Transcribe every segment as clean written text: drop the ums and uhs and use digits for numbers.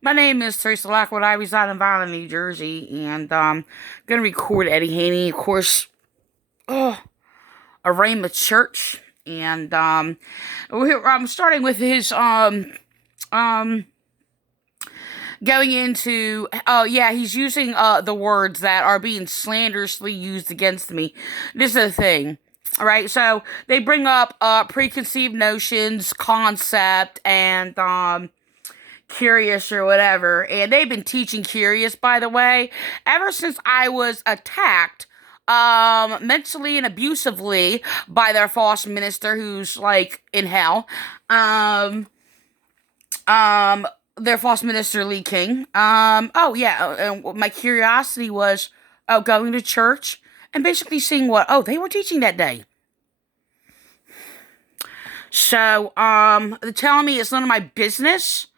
My name is Teresa Lockwood. I reside in Vineland, New Jersey, and gonna record Eddie Haney, of course, oh, a Ramoth church, and I'm starting with his um going into yeah, he's using the words that are being slanderously used against me. This is the thing. All right, so they bring up preconceived notions, concept, and Curious or whatever, and they've been teaching Curious, by the way, ever since I was attacked mentally and abusively by their false minister who's like in hell. Um um their false minister Lee King. Oh yeah, and my curiosity was going to church and basically seeing what they were teaching that day. So they're telling me it's none of my business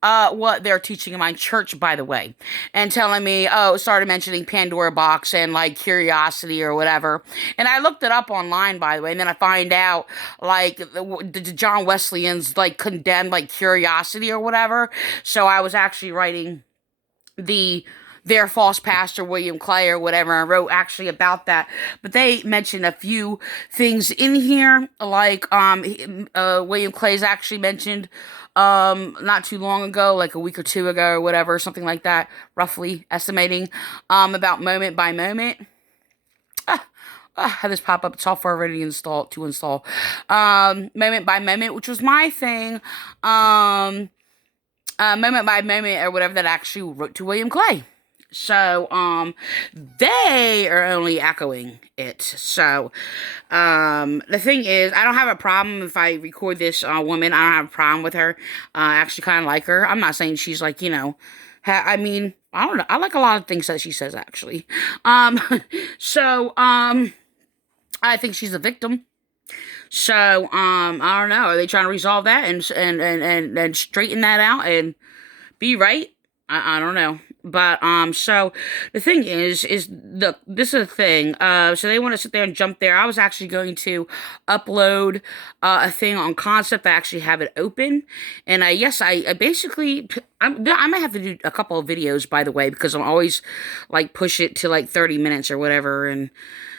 what they're teaching in my church, by the way, and telling me, started mentioning Pandora box and like curiosity or whatever. And I looked it up online, by the way, and then I find out like the John Wesleyans like condemned like curiosity or whatever. So I was actually writing their false pastor William Clay or whatever. I wrote actually about that, but they mentioned a few things in here, like William Clay's actually mentioned not too long ago, like a week or two ago or whatever, something like that, roughly estimating, about moment by moment. I had this pop up software ready to install. Moment by moment, which was my thing. Moment by moment or whatever that I actually wrote to William Clay. So, they are only echoing it. So, the thing is, I don't have a problem if I record this, woman. I don't have a problem with her. I actually kind of like her. I'm not saying she's like, I mean, I don't know. I like a lot of things that she says, actually. Um, so, I think she's a victim. So, I don't know. Are they trying to resolve that and straighten that out and be right? I don't know. But so the thing is this is a thing. So they want to sit there and jump there. I was actually going to upload a thing on Concept. I actually have it open, and I basically I might have to do a couple of videos, by the way, because I'm always like push it to like 30 minutes or whatever, and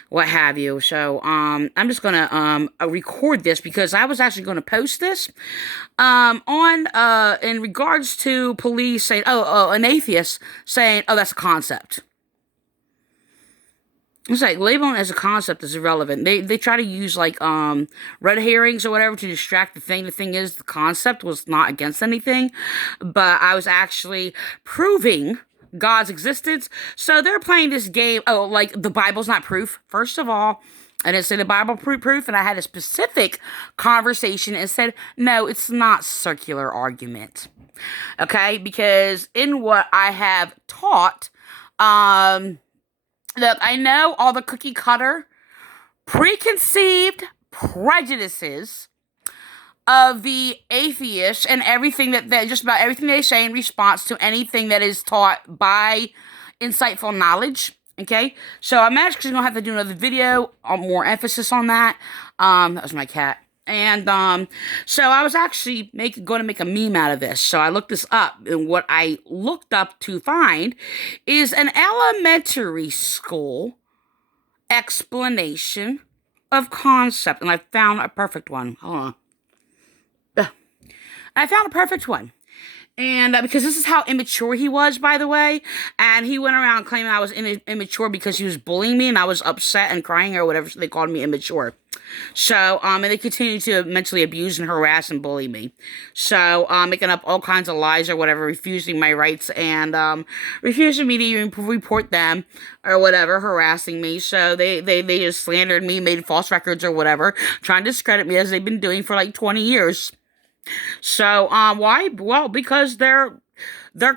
what have you. So, I'm just gonna, record this because I was actually gonna post this, in regards to police saying, an atheist saying, that's a concept. It's like labeling as a concept is irrelevant. They try to use like red herrings or whatever to distract the thing. The thing is, the concept was not against anything, but I was actually proving God's existence. So they're playing this game. Oh, like the Bible's not proof. First of all, I didn't say the Bible proof, and I had a specific conversation and said, no, it's not circular argument. Okay, because in what I have taught, look, I know all the cookie cutter, preconceived prejudices of the atheists and everything that just about everything they say in response to anything that is taught by insightful knowledge. Okay, so I'm actually gonna have to do another video on more emphasis on that. That was my cat. And so I was actually going to make a meme out of this. So I looked this up, and what I looked up to find is an elementary school explanation of concept, and I found a perfect one. Hold on. I found a perfect one. And because this is how immature he was, by the way. And he went around claiming I was immature because he was bullying me and I was upset and crying or whatever. So they called me immature. So, and they continued to mentally abuse and harass and bully me. So, making up all kinds of lies or whatever, refusing my rights and refusing me to even report them or whatever, harassing me. So they just slandered me, made false records or whatever, trying to discredit me as they've been doing for like 20 years. So, why? Well, because they're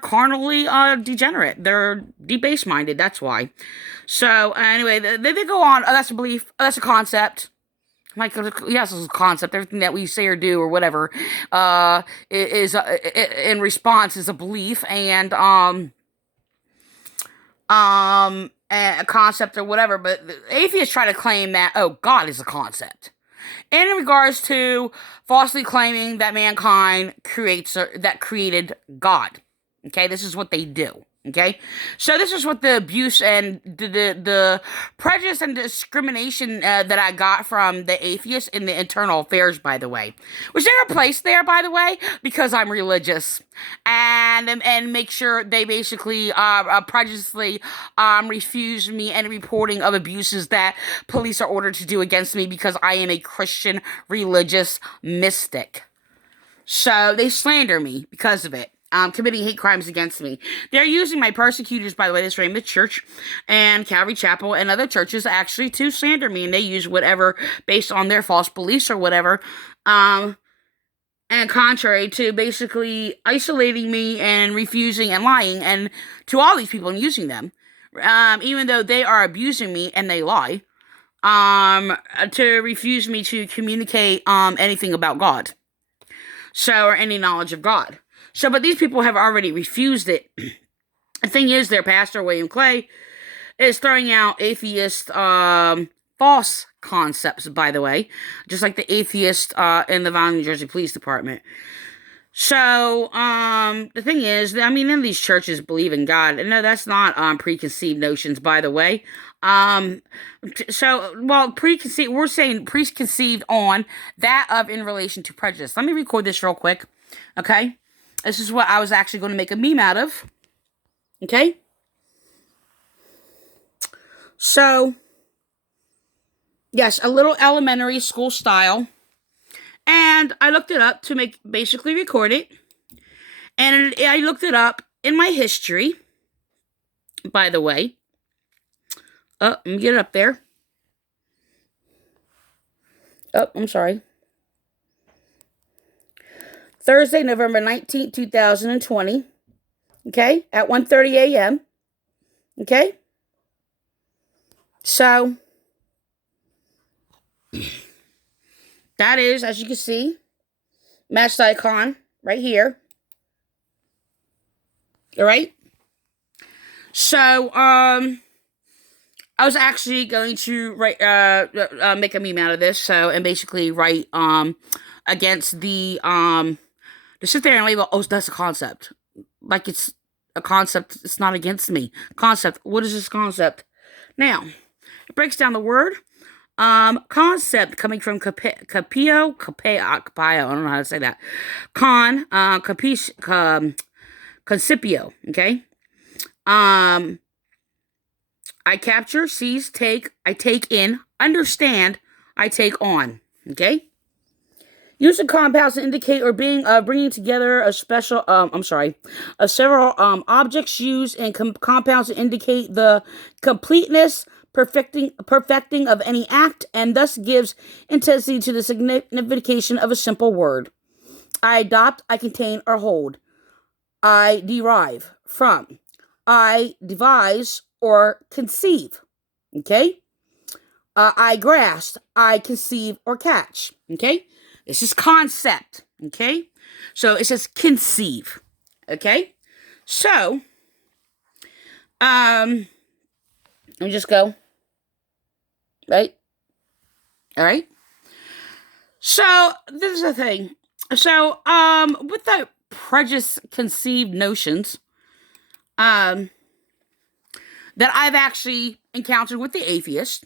carnally degenerate. They're debased minded. That's why. So anyway, they go on. Oh, that's a belief. Oh, that's a concept. Like, yes, it's a concept. Everything that we say or do or whatever, is in response is a belief and a concept or whatever. But atheists try to claim that God is a concept. And in regards to falsely claiming that mankind created God. Okay, this is what they do. Okay, so this is what the abuse and the prejudice and discrimination that I got from the atheists in the internal affairs. By the way, was there a place there? By the way, because I'm religious, and make sure they basically prejudiciously refuse me any reporting of abuses that police are ordered to do against me because I am a Christian religious mystic. So they slander me because of it. Committing hate crimes against me. They're using my persecutors, by the way, this Ramoth Church and Calvary Chapel and other churches actually to slander me, and they use whatever based on their false beliefs or whatever, and contrary to basically isolating me and refusing and lying and to all these people and using them, even though they are abusing me and they lie, to refuse me to communicate anything about God, so or any knowledge of God. So, but these people have already refused it. The thing is, their pastor, William Clay, is throwing out atheist, false concepts, by the way, just like the atheist in the Vineland, New Jersey Police Department. So, the thing is, I mean, none of these churches believe in God. No, that's not preconceived notions, by the way. So, well, preconceived, we're saying preconceived on that of in relation to prejudice. Let me record this real quick, okay? This is what I was actually going to make a meme out of. Okay? So, yes, a little elementary school style. And I looked it up to basically record it. And I looked it up in my history, by the way. Oh, let me get it up there. Oh, I'm sorry. Thursday, November 19th, 2020, okay, at 1:30 a.m., okay? So, that is, as you can see, matched icon right here, all right? So, I was actually going to write, make a meme out of this, so, and basically write, against the, to sit there and label, oh, that's a concept. Like it's a concept. It's not against me. Concept. What is this concept? Now, it breaks down the word. Concept coming from capio, I don't know how to say that. Concipio, okay? I capture, seize, take, I take in, understand, I take on, okay? Using compounds to indicate or bringing together a special, several objects used in compounds to indicate the completeness, perfecting of any act, and thus gives intensity to the signification of a simple word. I adopt, I contain, or hold. I derive from. I devise or conceive. Okay? I grasp, I conceive or catch. Okay? This is concept, okay? So it says conceive, okay? So, let me just go, right? All right? So, this is the thing. So, with the prejudice-conceived notions, that I've actually encountered with the atheists,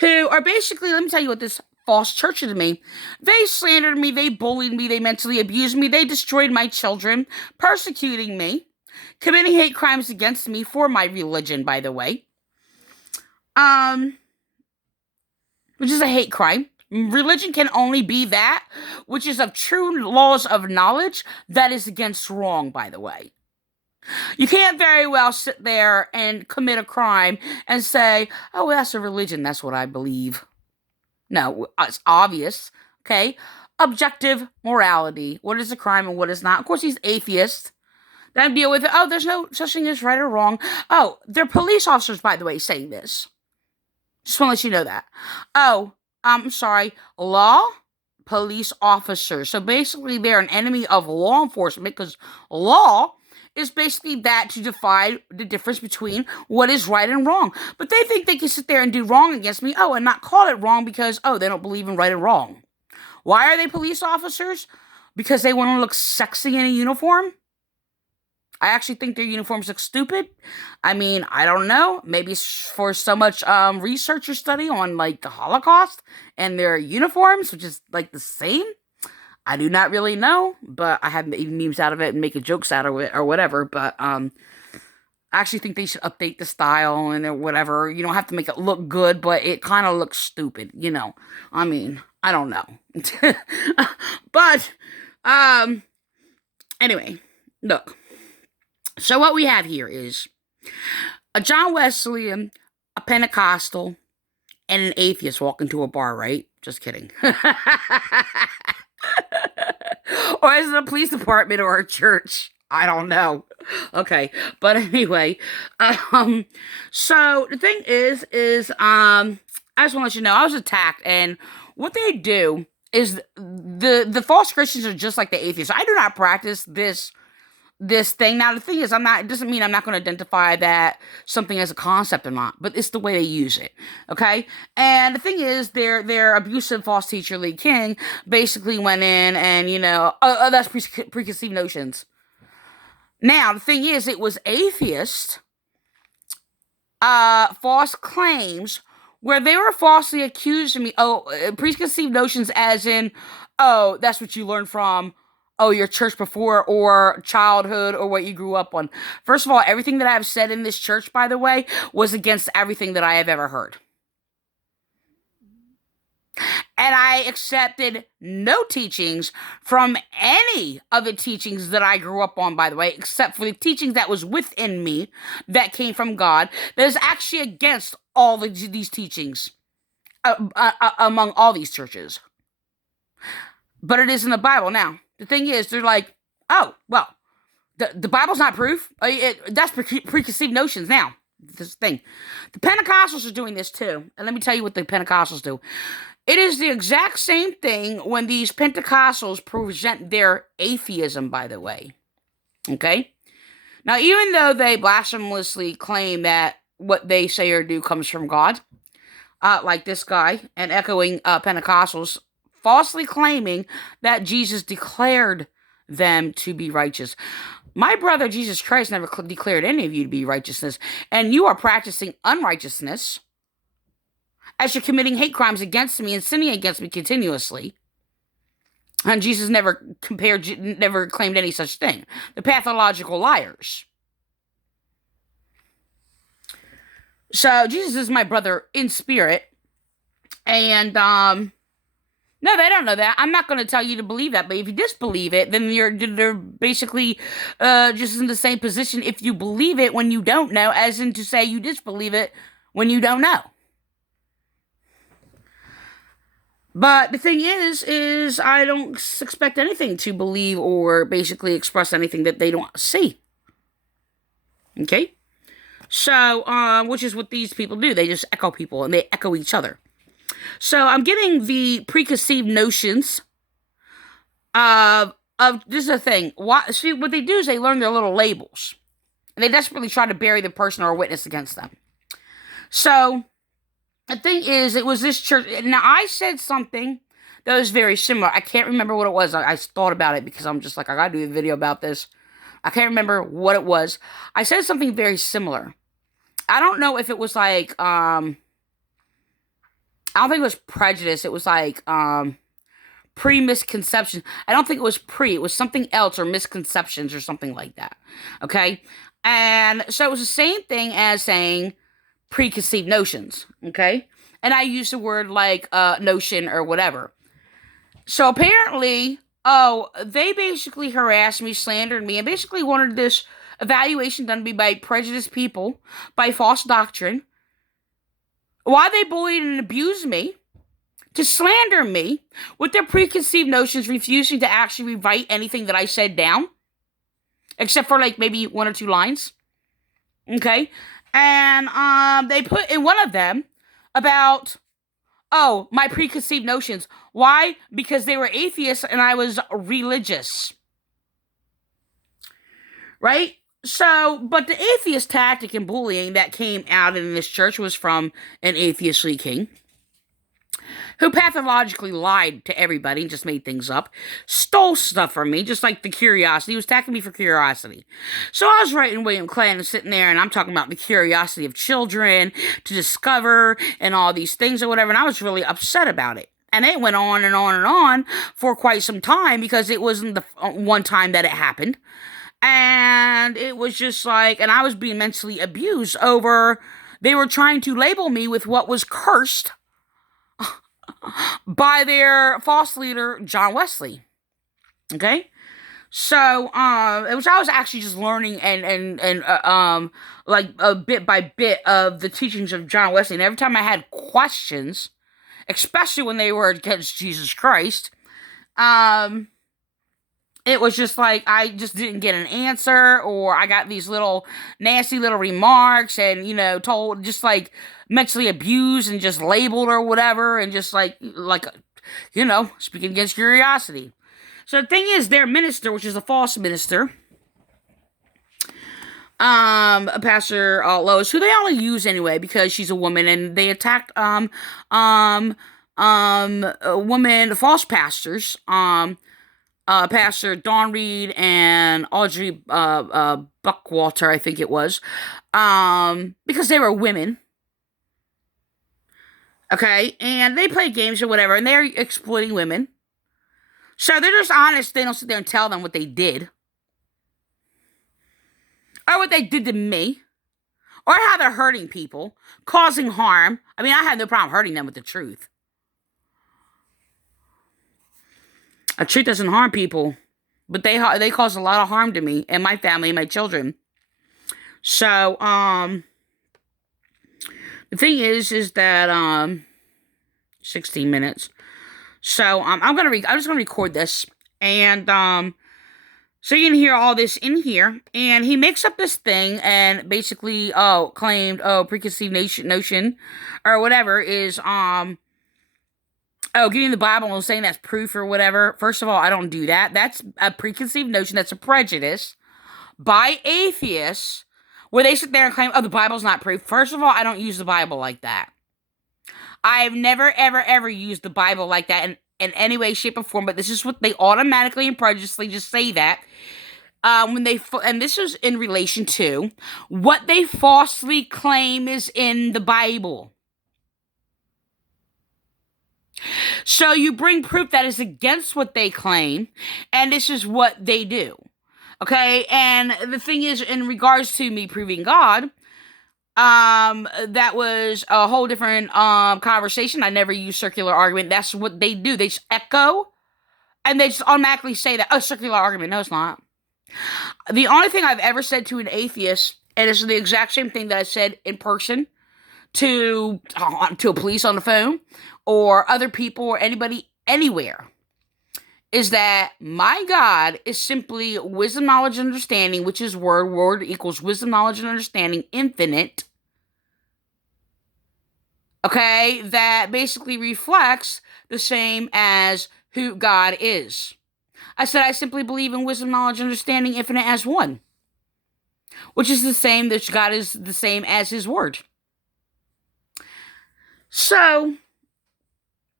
who are basically, let me tell you what this false church to me. They slandered me, they bullied me, they mentally abused me, they destroyed my children, persecuting me, committing hate crimes against me for my religion, by the way. Which is a hate crime. Religion can only be that which is of true laws of knowledge that is against wrong, by the way. You can't very well sit there and commit a crime and say, oh, well, that's a religion, that's what I believe. No, it's obvious, okay? Objective morality. What is a crime and what is not? Of course, he's atheist. Then deal with it. Oh, there's no such thing as right or wrong. Oh, they're police officers, by the way, saying this. Just want to let you know that. Oh, I'm sorry. Law, police officers. So basically, they're an enemy of law enforcement because law is basically that to define the difference between what is right and wrong. But they think they can sit there and do wrong against me, and not call it wrong because, they don't believe in right and wrong. Why are they police officers? Because they want to look sexy in a uniform? I actually think their uniforms look stupid. I mean, I don't know. Maybe it's for so much research or study on like the Holocaust and their uniforms, which is like the same. I do not really know, but I have made memes out of it and making jokes out of it or whatever. But I actually think they should update the style and whatever. You don't have to make it look good, but it kind of looks stupid, you know. I mean, I don't know. But anyway, look. So what we have here is a John Wesleyan, a Pentecostal, and an atheist walk into a bar, right? Just kidding. Or is it a police department or a church? I don't know. Okay, but anyway, so the thing is, I just want to let you know, I was attacked, and what they do is the false Christians are just like the atheists. I do not practice this thing. Now, the thing is, it doesn't mean I'm not going to identify that something as a concept or not, but it's the way they use it, okay? And the thing is, their abusive false teacher, Lee King, basically went in and, you know, that's preconceived notions. Now, the thing is, it was atheist, false claims, where they were falsely accusing me, preconceived notions as in, oh, that's what you learned from, your church before, or childhood, or what you grew up on. First of all, everything that I've said in this church, by the way, was against everything that I have ever heard. And I accepted no teachings from any of the teachings that I grew up on, by the way, except for the teachings that was within me that came from God, that is actually against all these teachings among all these churches. But it is in the Bible. Now, the thing is, they're like, oh, well, the Bible's not proof. That's preconceived notions. Now, this thing. The Pentecostals are doing this too. And let me tell you what the Pentecostals do. It is the exact same thing when these Pentecostals present their atheism, by the way. Okay? Now, even though they blasphemously claim that what they say or do comes from God, like this guy, and echoing Pentecostals, falsely claiming that Jesus declared them to be righteous. My brother, Jesus Christ, never declared any of you to be righteousness, and you are practicing unrighteousness as you're committing hate crimes against me and sinning against me continuously. And Jesus never claimed any such thing. The pathological liars. So Jesus is my brother in spirit, and no, they don't know that. I'm not going to tell you to believe that, but if you disbelieve it, then they're basically just in the same position if you believe it when you don't know, as in to say you disbelieve it when you don't know. But the thing is I don't expect anything to believe or basically express anything that they don't see. Okay? So, which is what these people do. They just echo people, and they echo each other. So I'm getting the preconceived notions of this is the thing. See, what they do is they learn their little labels, and they desperately try to bury the person or witness against them. So the thing is, it was this church. Now, I said something that was very similar. I can't remember what it was. I thought about it because I'm just like, I gotta do a video about this. I can't remember what it was. I said something very similar. I don't know if it was like, I don't think it was prejudice. It was like, pre-misconception. I don't think it was it was something else, or misconceptions or something like that. Okay? And so it was the same thing as saying preconceived notions. Okay? And I used the word like, notion or whatever. So apparently, they basically harassed me, slandered me, and basically wanted this evaluation done to me by prejudiced people, by false doctrine. Why they bullied and abused me, to slander me with their preconceived notions, refusing to actually rewrite anything that I said down, except for like maybe 1 or 2 lines. Okay? And they put in one of them about, my preconceived notions. Why? Because they were atheists and I was religious. Right? So, but the atheist tactic and bullying that came out in this church was from an atheist Lee King. who pathologically lied to everybody and just made things up, stole stuff from me, just like the curiosity. He was attacking me for curiosity. So I was writing William Clay and sitting there, and I'm talking about the curiosity of children to discover and all these things or whatever, and I was really upset about it. And it went on and on and on for quite some time because it wasn't the one time that it happened. And it was just like, and I was being mentally abused over, they were trying to label me with what was cursed by their false leader, John Wesley. Okay? So, it was, I was actually just learning and like a bit by bit of the teachings of John Wesley. And every time I had questions, especially when they were against Jesus Christ, it was just like, I just didn't get an answer, or I got these little nasty little remarks and, told, just like mentally abused and just labeled or whatever, and just like, speaking against curiosity. So the thing is, their minister, which is a false minister, Pastor Lois, who they only use anyway because she's a woman, and they attacked women, false pastors, Pastor Dawn Reed and Audrey Buckwalter, I think it was, because they were women. Okay, and they play games or whatever, and they're exploiting women. So they're just honest. They don't sit there and tell them what they did, or what they did to me, or how they're hurting people, causing harm. I mean, I have no problem hurting them with the truth. The truth doesn't harm people, but they cause a lot of harm to me and my family and my children. So, the thing is that 16 minutes. So, I'm just gonna record this, and so you can hear all this in here. And he makes up this thing and basically claimed preconceived notion or whatever is getting the Bible and saying that's proof or whatever. First of all, I don't do that. That's a preconceived notion. That's a prejudice by atheists where they sit there and claim, the Bible's not proof. First of all, I don't use the Bible like that. I've never, ever, ever used the Bible like that in any way, shape, or form, but this is what they automatically and prejudiciously just say that. And this is in relation to what they falsely claim is in the Bible. So you bring proof that is against what they claim, and this is what they do. Okay, and the thing is, in regards to me proving God, that was a whole different conversation. I never use circular argument. That's what they do. They just echo, and they just automatically say that, circular argument. No, it's not. The only thing I've ever said to an atheist, and it's the exact same thing that I said in person to a police on the phone, or other people, or anybody, anywhere, is that my God is simply wisdom, knowledge, and understanding, which is word. Word equals wisdom, knowledge, and understanding, infinite. Okay? That basically reflects the same as who God is. I said I simply believe in wisdom, knowledge, and understanding, infinite as one. Which is the same, that God is the same as His Word. So,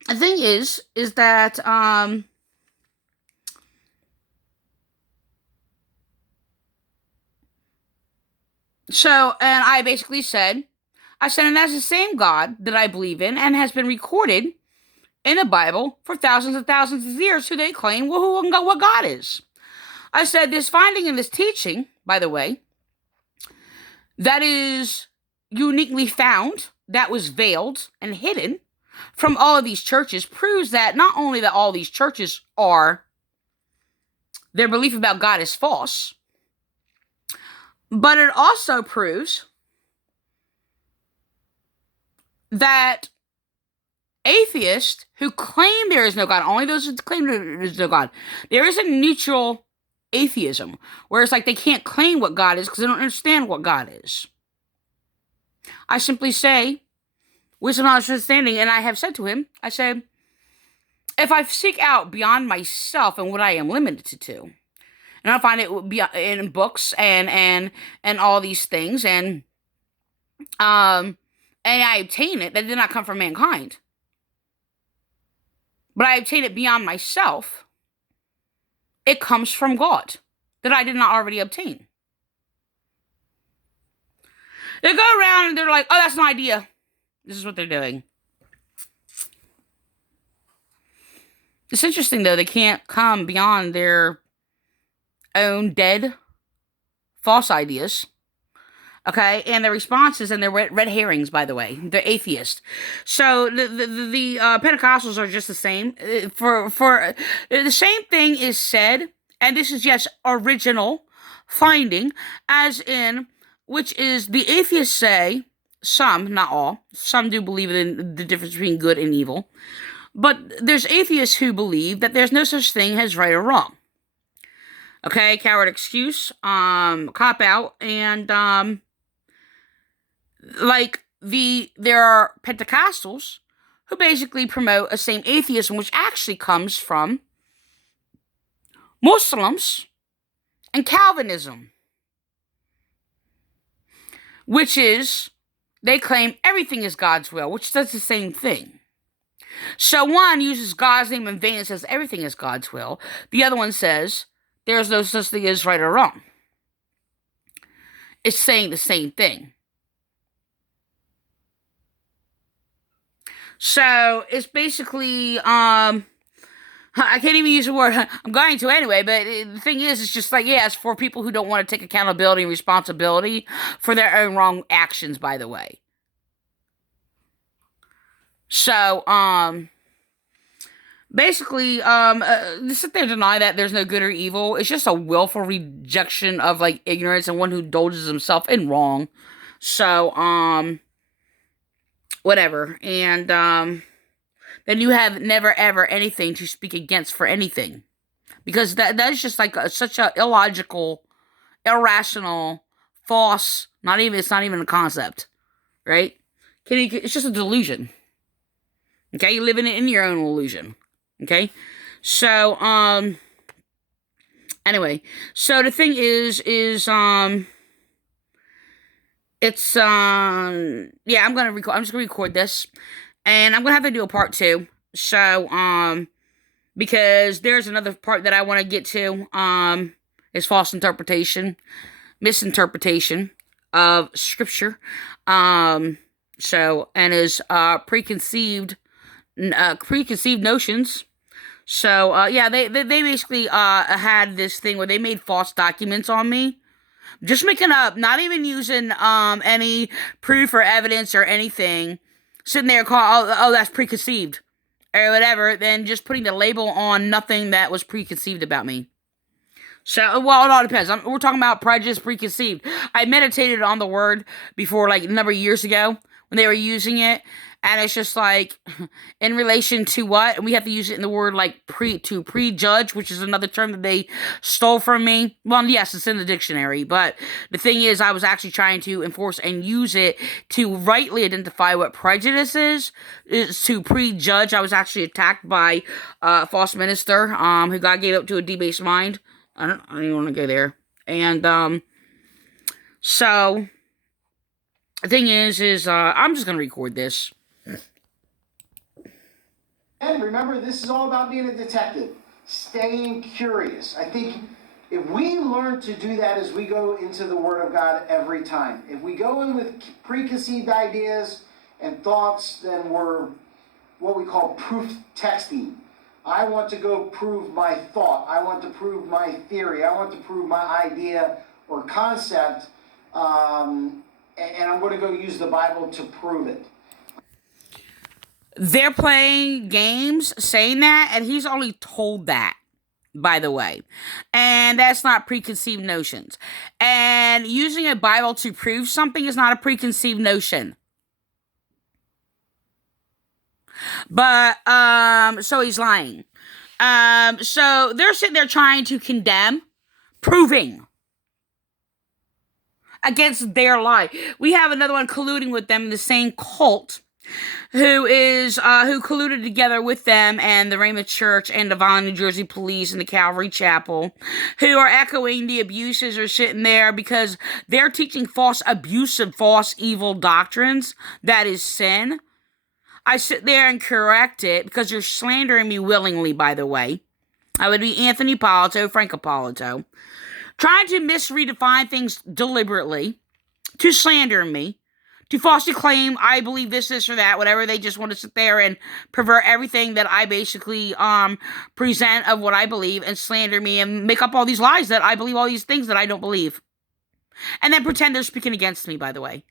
the thing is that, and I basically said, and that's the same God that I believe in and has been recorded in the Bible for thousands and thousands of years, who they claim what God is. I said, this finding in this teaching, by the way, that is uniquely found, that was veiled and hidden from all of these churches, proves that not only that all these churches their belief about God is false, but it also proves that atheists who claim there is no God, only those who claim there is no God, there is a neutral atheism, where it's like they can't claim what God is because they don't understand what God is. I simply say, wisdom, knowledge, understanding, and I have said to him, I said, if I seek out beyond myself and what I am limited to, and I find it be in books and all these things, and I obtain it, that did not come from mankind. but I obtain it beyond myself, it comes from God that I did not already obtain. They go around and they're like, oh, that's an idea. This is what they're doing. It's interesting, though. They can't come beyond their own dead, false ideas. Okay? And their responses, and they're red herrings, by the way. They're atheists. So the Pentecostals are just the same. For the same thing is said, and this is just original finding, as in, which is the atheists say, some, not all, some do believe in the difference between good and evil, but there's atheists who believe that there's no such thing as right or wrong. Okay, coward excuse, cop out, and there are Pentecostals who basically promote a same atheism, which actually comes from Muslims and Calvinism, which is, they claim everything is God's will, which does the same thing. So one uses God's name in vain and says everything is God's will. The other one says there is no such thing as right or wrong. It's saying the same thing. So it's basically, I can't even use the word, I'm going to anyway, but the thing is, it's just like, yeah, it's for people who don't want to take accountability and responsibility for their own wrong actions, by the way. So, basically, to sit there and deny that there's no good or evil, it's just a willful rejection of, like, ignorance and one who indulges himself in wrong. So, whatever. And, then you have never ever anything to speak against for anything. Because that's just like such a illogical, irrational, false, it's not even a concept. Right? It's just a delusion. Okay, you live in your own illusion. Okay, so anyway, so the thing is it's yeah, I'm just gonna record this, and I'm gonna have to do a part 2. So because there's another part that I want to get to, is false interpretation, misinterpretation of scripture, so, and is preconceived notions. So, yeah, they basically, had this thing where they made false documents on me. Just making up, not even using, any proof or evidence or anything. Sitting there calling, oh, that's preconceived. Or whatever, then just putting the label on nothing that was preconceived about me. So, well, it all depends. We're talking about prejudice, preconceived. I meditated on the word before, like, a number of years ago, when they were using it, and it's just like, in relation to what? And we have to use it in the word, like, to prejudge, which is another term that they stole from me. Well, yes, it's in the dictionary, but the thing is, I was actually trying to enforce and use it to rightly identify what prejudice is to prejudge. I was actually attacked by a false minister, who God gave up to a debased mind. I don't even want to go there. And, so, the thing is, I'm just going to record this. And remember, this is all about being a detective, staying curious. I think if we learn to do that as we go into the Word of God every time, if we go in with preconceived ideas and thoughts, then we're what we call proof texting. I want to go prove my thought. I want to prove my theory. I want to prove my idea or concept, and I'm going to go use the Bible to prove it. They're playing games saying that, and he's only told that, by the way. And that's not preconceived notions. And using a Bible to prove something is not a preconceived notion. But, so he's lying. So they're sitting there trying to condemn, proving against their lie. We have another one colluding with them, the same cult, who colluded together with them and the Ramoth Church and the Vineland, New Jersey police and the Calvary Chapel, who are echoing the abuses, are sitting there because they're teaching false, abusive, false, evil doctrines. That is sin. I sit there and correct it because you're slandering me willingly, by the way. I would be Anthony Polito, Frank Polito, trying to misredefine things deliberately, to slander me, to falsely claim I believe this, or that, whatever. They just want to sit there and pervert everything that I basically present of what I believe and slander me and make up all these lies that I believe all these things that I don't believe. And then pretend they're speaking against me, by the way.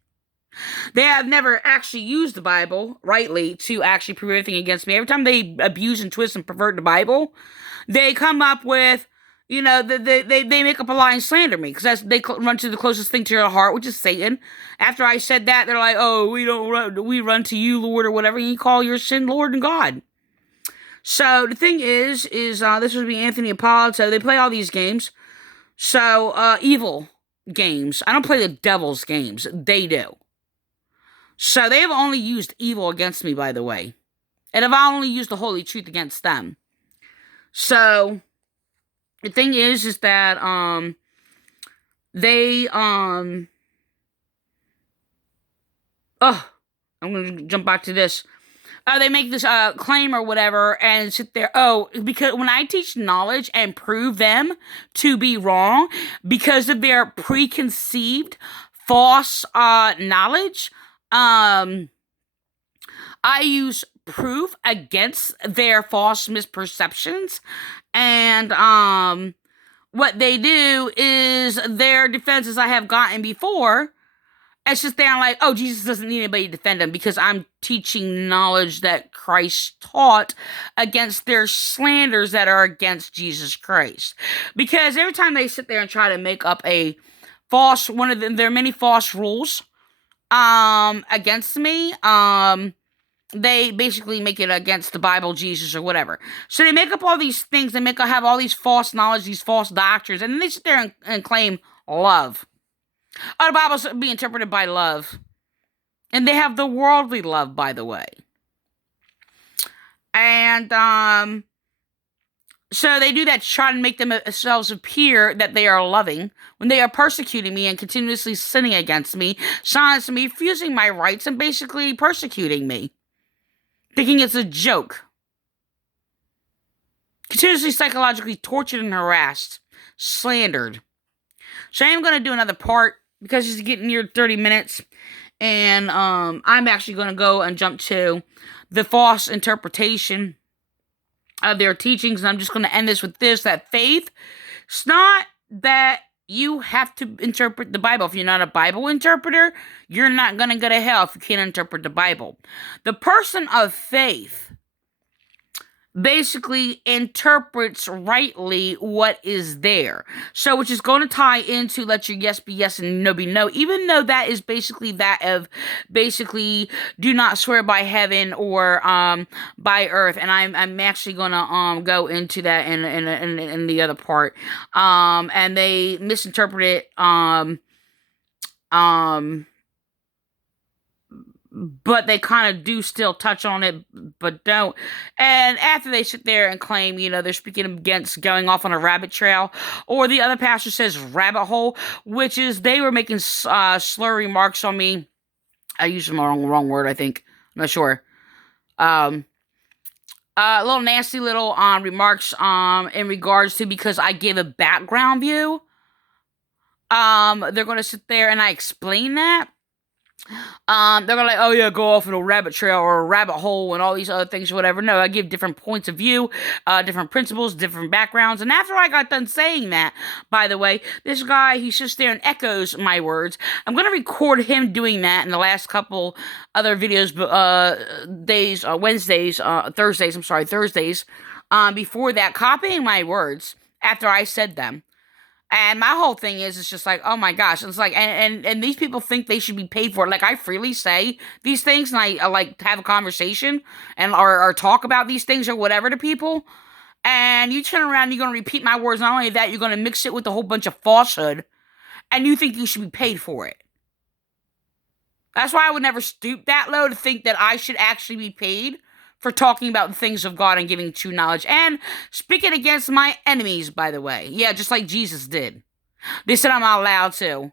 They have never actually used the Bible rightly to actually prove everything against me. Every time they abuse and twist and pervert the Bible, they come up with, they make up a lie and slander me because they run to the closest thing to your heart, which is Satan. After I said that, they're like, "Oh, we run to you, Lord," or whatever. And you call your sin Lord and God. So the thing is this would be Anthony Apollo. So they play all these games. So evil games. I don't play the devil's games. They do. So they have only used evil against me, by the way. And I've only used the holy truth against them. So the thing is that they I'm gonna jump back to this. They make this claim or whatever and sit there. Because when I teach knowledge and prove them to be wrong because of their preconceived false knowledge, I use proof against their false misperceptions. And what they do is their defenses I have gotten before. It's just they're like, oh, Jesus doesn't need anybody to defend him because I'm teaching knowledge that Christ taught against their slanders that are against Jesus Christ. Because every time they sit there and try to make up a false, one of them, there are many false rules against me. They basically make it against the Bible, Jesus, or whatever. So they make up all these things. They have all these false knowledge, these false doctrines, and then they sit there and claim love. The Bible's being interpreted by love. And they have the worldly love, by the way. And so they do that to try to make themselves appear that they are loving when they are persecuting me and continuously sinning against me, silencing me, refusing my rights, and basically persecuting me. Thinking it's a joke. Continuously psychologically tortured and harassed. Slandered. So I am going to do another part because it's getting near 30 minutes. And I'm actually going to go and jump to the false interpretation of their teachings. And I'm just going to end this with this, that faith, it's not that you have to interpret the Bible. If you're not a Bible interpreter, you're not going to go to hell if you can't interpret the Bible. The person of faith basically interprets rightly what is there. So, which is going to tie into let your yes be yes and no be no, even though that is basically that of basically do not swear by heaven or by earth. And I'm actually going to go into that in the other part. And they misinterpret it but they kind of do still touch on it, but don't. And after they sit there and claim, they're speaking against going off on a rabbit trail, or the other pastor says rabbit hole, which is they were making slur remarks on me. I used the wrong word, I think. I'm not sure. Little nasty little remarks in regards to because I gave a background view. They're going to sit there and I explain that. They're gonna like, oh yeah, go off in a rabbit trail or a rabbit hole and all these other things or whatever. No, I give different points of view, different principles, different backgrounds. And after I got done saying that, by the way, this guy, he sits there and echoes my words. I'm gonna record him doing that in the last couple other videos, days, Thursdays, before that, copying my words after I said them. And my whole thing is, it's just like, oh my gosh. It's like, and these people think they should be paid for it. Like, I freely say these things, and I like have a conversation and or talk about these things or whatever to people. And you turn around and you're going to repeat my words. Not only that, you're going to mix it with a whole bunch of falsehood. And you think you should be paid for it. That's why I would never stoop that low to think that I should actually be paid for talking about the things of God and giving true knowledge. And speaking against my enemies, by the way. Yeah, just like Jesus did. They said I'm not allowed to.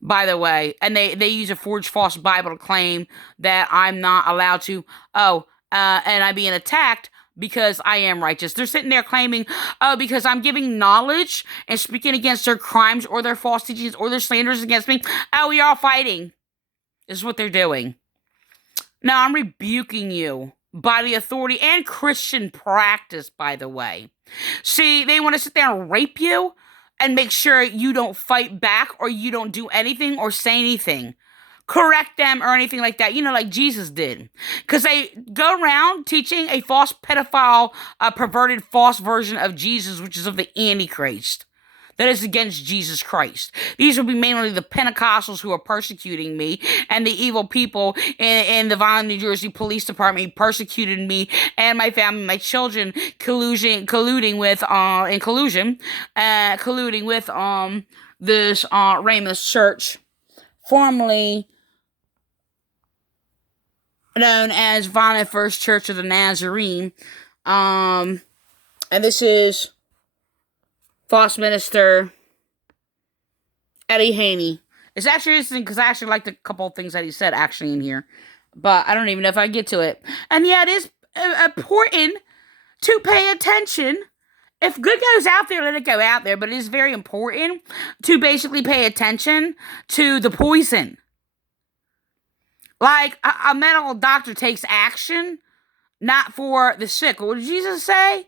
by the way, and they use a forged false Bible to claim that I'm not allowed to, and I'm being attacked because I am righteous. They're sitting there claiming, oh, because I'm giving knowledge and speaking against their crimes or their false teachings or their slanders against me. Oh, we are all fighting. This is what they're doing. Now, I'm rebuking you by the authority and Christian practice, by the way. See, they want to sit there and rape you and make sure you don't fight back or you don't do anything or say anything. Correct them or anything like that, like Jesus did. Because they go around teaching a false pedophile, perverted false version of Jesus, which is of the Antichrist. That is against Jesus Christ. These will be mainly the Pentecostals who are persecuting me and the evil people in the Vineland, New Jersey Police Department persecuted me and my family, my children, colluding with this Ramoth Church, formerly known as Vineland First Church of the Nazarene. And this is false minister Eddie Haney. It's actually interesting because I actually liked a couple of things that he said actually in here, but I don't even know if I get to it. And yeah, it is important to pay attention. If good goes out there, let it go out there, but it is very important to basically pay attention to the poison. Like a medical doctor takes action, not for the sick. What did Jesus say?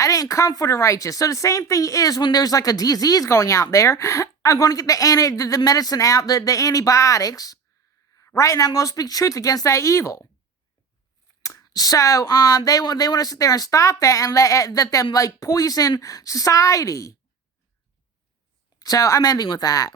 I didn't come for the righteous. So the same thing is when there's like a disease going out there, I'm going to get the medicine out, the antibiotics, right? And I'm going to speak truth against that evil. So they want to sit there and stop that and let them like poison society. So I'm ending with that.